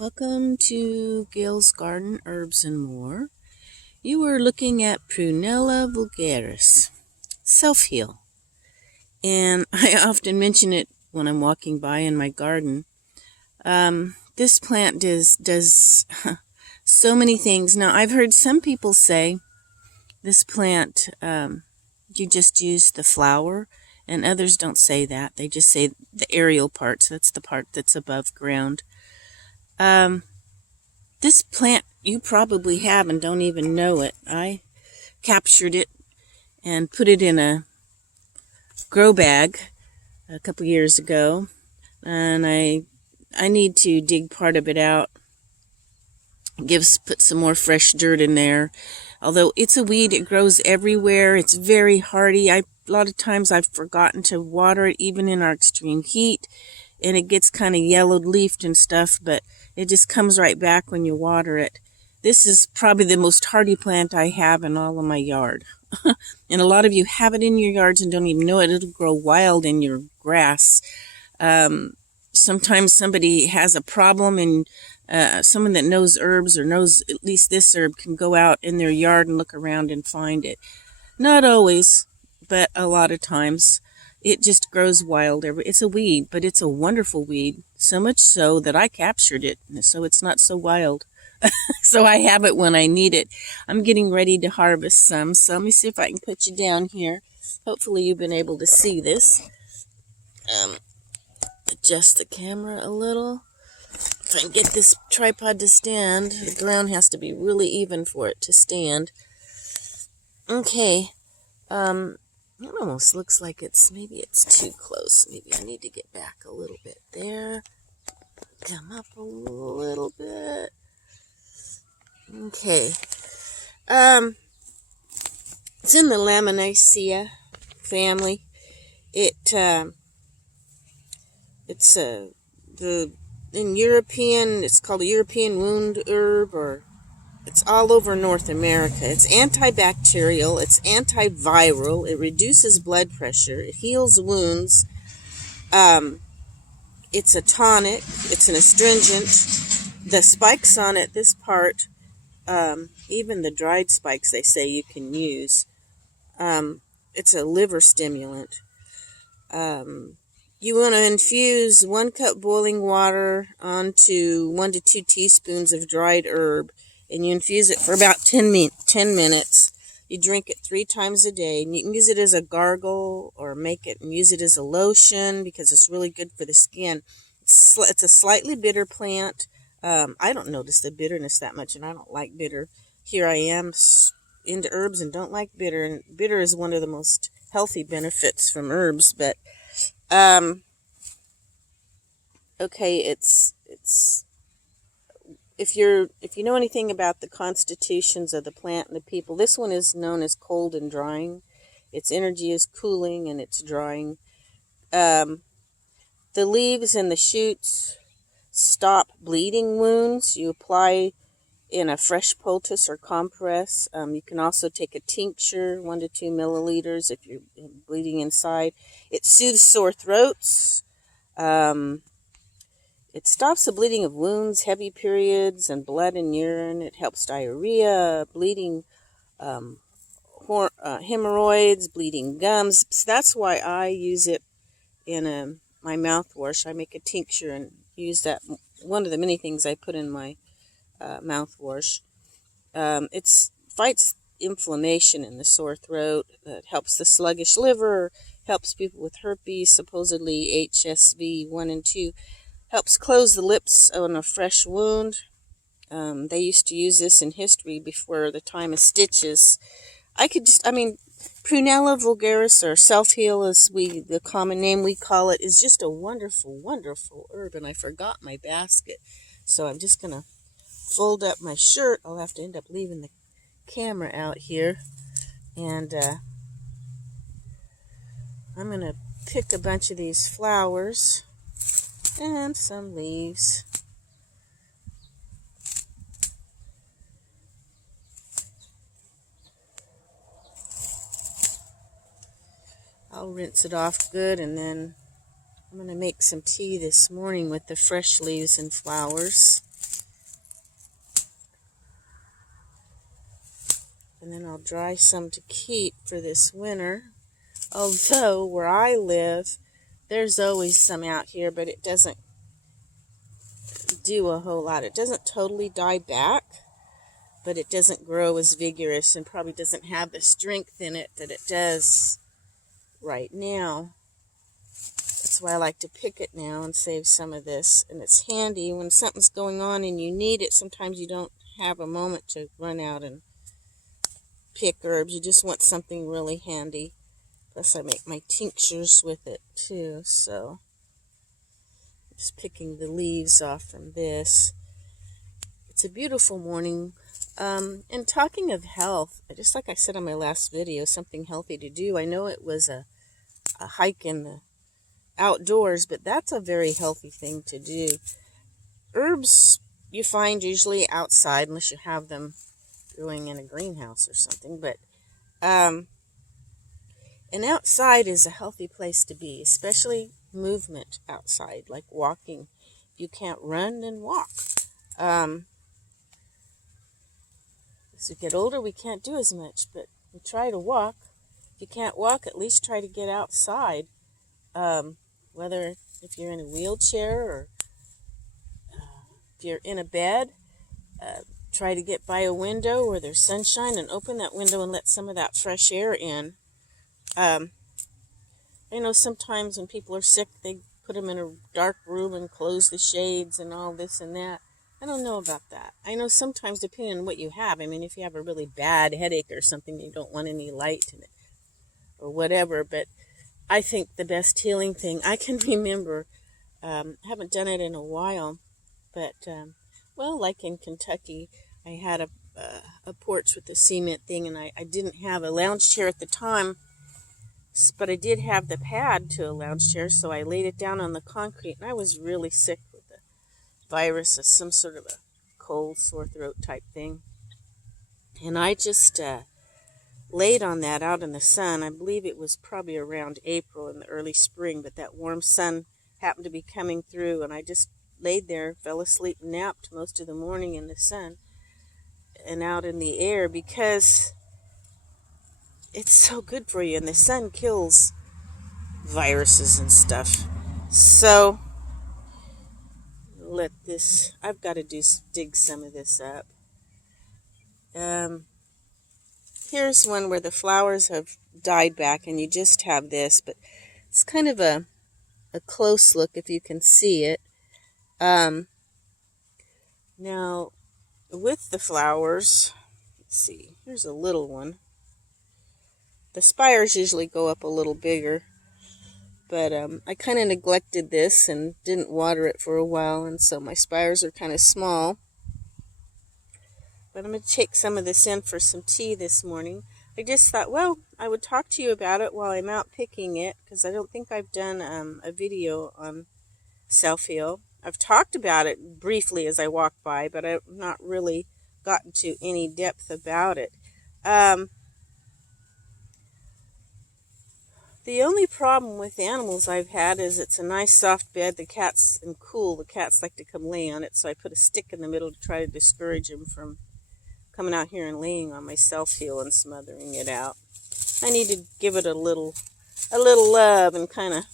Welcome to Gail's Garden, Herbs and More. You are looking at Prunella Vulgaris, self-heal. And I often mention it when I'm walking by in my garden. This plant does so many things. Now, I've heard some people say this plant, you just use the flower, and others don't say that. They just say the aerial parts. That's the part that's above ground. This plant you probably have and don't even know it. I captured it and put it in a grow bag a couple years ago, and I need to dig part of it out. Put some more fresh dirt in there. Although it's a weed, it grows everywhere. It's very hardy. A lot of times I've forgotten to water it, even in our extreme heat, and it gets kind of yellowed leafed and stuff, but it just comes right back when you water it. This is probably the most hardy plant I have in all of my yard. And a lot of you have it in your yards and don't even know it. It'll grow wild in your grass. Sometimes somebody has a problem, and someone that knows herbs or knows at least this herb can go out in their yard and look around and find it. Not always, but a lot of times. It just grows wild. It's a weed, but it's a wonderful weed. So much so that I captured it, so it's not so wild. So I have it when I need it. I'm getting ready to harvest some. So let me see if I can put you down here. Hopefully you've been able to see this. Adjust the camera a little. If I can get this tripod to stand, the ground has to be really even for it to stand. Okay. It almost looks like maybe it's too close. Maybe I need to get back a little bit there. Come up a little bit. Okay. It's in the Laminaceae family. It's called a European wound herb, or it's all over North America. It's antibacterial, it's antiviral, it reduces blood pressure, it heals wounds, it's a tonic, it's an astringent. The spikes on it, this part, even the dried spikes they say you can use. It's a liver stimulant. You want to infuse 1 cup boiling water onto 1 to 2 teaspoons of dried herb, and you infuse it for about 10 minutes. You drink it 3 times a day, and you can use it as a gargle or make it and use it as a lotion because it's really good for the skin. It's a slightly bitter plant. I don't notice the bitterness that much, and I don't like bitter. Here I am into herbs and don't like bitter, and bitter is one of the most healthy benefits from herbs. But okay, it's if you know anything about the constitutions of the plant and the people, this one is known as cold and drying. Its energy is cooling and it's drying. The leaves and the shoots stop bleeding wounds. You apply in a fresh poultice or compress. You can also take a tincture, 1 to 2 milliliters if you're bleeding inside. It soothes sore throats. It stops the bleeding of wounds, heavy periods, and blood and urine. It helps diarrhea, bleeding, hemorrhoids, bleeding gums. So that's why I use it in my mouthwash. I make a tincture and use that. One of the many things I put in my mouthwash. It fights inflammation in the sore throat. It helps the sluggish liver. Helps people with herpes, supposedly HSV 1 and 2. Helps close the lips on a fresh wound. They used to use this in history before the time of stitches. Prunella vulgaris, or self-heal as the common name we call it, is just a wonderful, wonderful herb. And I forgot my basket. So I'm just going to fold up my shirt. I'll have to end up leaving the camera out here. And I'm going to pick a bunch of these flowers and some leaves. I'll rinse it off good, and then I'm going to make some tea this morning with the fresh leaves and flowers. And then I'll dry some to keep for this winter. Although where I live, there's always some out here, but it doesn't do a whole lot. It doesn't totally die back, but it doesn't grow as vigorous and probably doesn't have the strength in it that it does right now. That's why I like to pick it now and save some of this. And it's handy when something's going on and you need it. Sometimes you don't have a moment to run out and pick herbs. You just want something really handy. Plus I make my tinctures with it too. So just picking the leaves off from this. It's a beautiful morning. And talking of health, just like I said on my last video, something healthy to do. I know it was a hike in the outdoors, but that's a very healthy thing to do. Herbs you find usually outside unless you have them growing in a greenhouse or something, but and outside is a healthy place to be, especially movement outside, like walking. If you can't run, then walk. As we get older, we can't do as much, but we try to walk. If you can't walk, at least try to get outside. Whether if you're in a wheelchair or if you're in a bed, try to get by a window where there's sunshine and open that window and let some of that fresh air in. I know sometimes when people are sick, they put them in a dark room and close the shades and all this and that. I don't know about that. I know sometimes depending on what you have. I mean, if you have a really bad headache or something, you don't want any light in it or whatever, but I think the best healing thing I can remember, haven't done it in a while, but, well, like in Kentucky, I had a porch with the cement thing, and I didn't have a lounge chair at the time, but I did have the pad to a lounge chair, so I laid it down on the concrete, and I was really sick with the virus or some sort of a cold, sore throat type thing, and I just laid on that out in the sun. I believe it was probably around April in the early spring, but that warm sun happened to be coming through, and I just laid there, fell asleep, napped most of the morning in the sun and out in the air because it's so good for you, and the sun kills viruses and stuff. So let this, I've got to dig some of this up. Here's one where the flowers have died back and you just have this, but it's kind of a close look if you can see it. Now, with the flowers, let's see, here's a little one. The spires usually go up a little bigger, but I kind of neglected this and didn't water it for a while, and so my spires are kind of small. But I'm going to take some of this in for some tea this morning. I just thought, well, I would talk to you about it while I'm out picking it, because I don't think I've done a video on self-heal. I've talked about it briefly as I walk by, but I've not really gotten to any depth about it. The only problem with animals I've had is it's a nice soft bed. The cats like to come lay on it, so I put a stick in the middle to try to discourage them from coming out here and laying on my self-heal and smothering it out. I need to give it a little love and kind of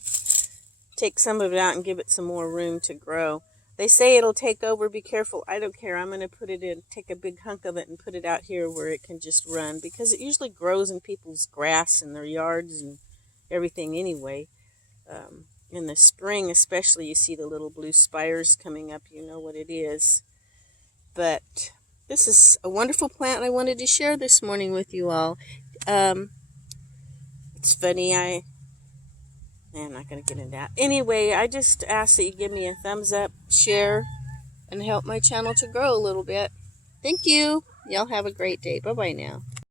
take some of it out and give it some more room to grow. They say it'll take over. Be careful. I don't care. I'm going to put it in, take a big hunk of it and put it out here where it can just run, because it usually grows in people's grass in their yards and everything anyway. In the spring especially, you see the little blue spires coming up. You know what it is. But this is a wonderful plant I wanted to share this morning with you all. It's funny, I'm not going to get into that. Anyway, I just ask that you give me a thumbs up, share, and help my channel to grow a little bit. Thank you. Y'all have a great day. Bye-bye now.